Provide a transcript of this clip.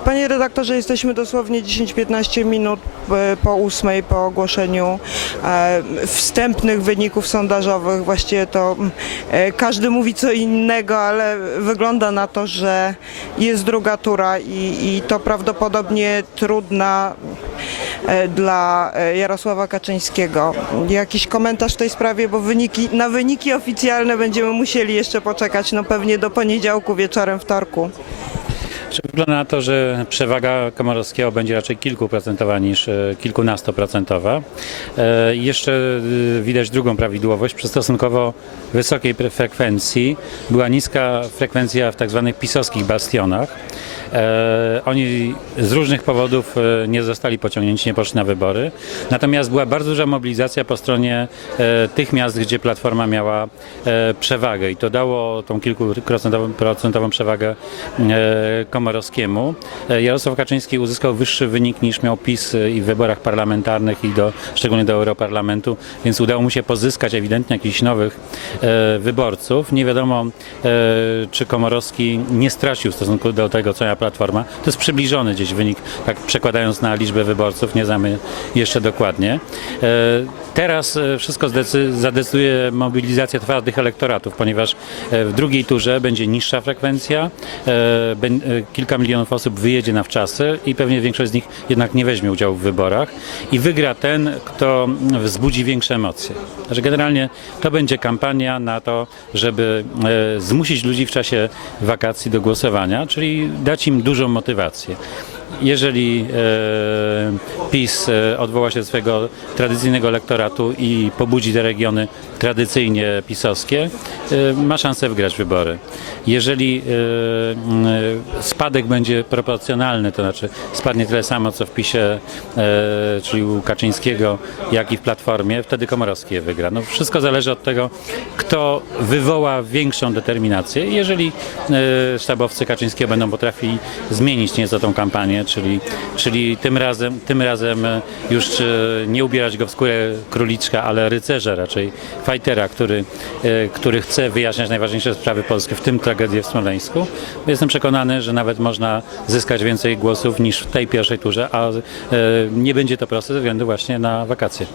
Panie redaktorze, jesteśmy dosłownie 10-15 minut e, po ósmej po ogłoszeniu e, wstępnych wyników sondażowych. Właściwie to mm, e, każdy mówi co innego, ale wygląda na to, że jest druga tura i, i to prawdopodobnie trudna e, dla e, Jarosława Kaczyńskiego. Jakiś komentarz w tej sprawie, bo wyniki, na wyniki oficjalne będziemy musieli jeszcze poczekać, no pewnie do poniedziałku wieczorem, wtorku. Czy Wygląda na to, że przewaga Komorowskiego będzie raczej kilkuprocentowa niż e, kilkunastoprocentowa. E, Jeszcze e, widać drugą prawidłowość. Przy stosunkowo wysokiej frekwencji była niska frekwencja w tak zwanych pisowskich bastionach. Oni z różnych powodów nie zostali pociągnięci, nie poszli na wybory. Natomiast była bardzo duża mobilizacja po stronie tych miast, gdzie Platforma miała przewagę i to dało tą kilkuprocentową procentową przewagę e, Komorowskiemu. E, Jarosław Kaczyński uzyskał wyższy wynik niż miał PiS e, i w wyborach parlamentarnych i do, szczególnie do Europarlamentu, więc udało mu się pozyskać ewidentnie jakichś nowych e, wyborców. Nie wiadomo, e, czy Komorowski nie stracił w stosunku do tego, co miała Platforma. To jest przybliżony gdzieś wynik, tak przekładając na liczbę wyborców, nie znamy jeszcze dokładnie. E, Teraz e, wszystko zadecyduje mobilizacja twardych elektoratów, ponieważ w drugiej turze będzie niższa frekwencja, kilka milionów osób wyjedzie na wczasy i pewnie większość z nich jednak nie weźmie udziału w wyborach i wygra ten, kto wzbudzi większe emocje. Znaczy generalnie to będzie kampania na to, żeby e, zmusić ludzi w czasie wakacji do głosowania, czyli dać im dużą motywację. Jeżeli e, PiS e, odwoła się do swojego tradycyjnego elektoratu i pobudzi te regiony tradycyjnie pisowskie, e, ma szansę wygrać wybory. Jeżeli spadek będzie proporcjonalny, to znaczy spadnie tyle samo co w PiSie, czyli u Kaczyńskiego, jak i w Platformie, wtedy Komorowski je wygra. No, wszystko zależy od tego, kto wywoła większą determinację. Jeżeli sztabowcy Kaczyńskiego będą potrafili zmienić nieco tą kampanię, czyli, czyli tym, razem, tym razem e, już e, nie ubierać go w skórę króliczka, ale rycerza raczej, fightera, który, e, który chce wyjaśniać najważniejsze sprawy polskie, w tym tragedię w Smoleńsku. Jestem przekonany, że nawet można zyskać więcej głosów niż w tej pierwszej turze, a nie będzie to proste ze względu właśnie na wakacje.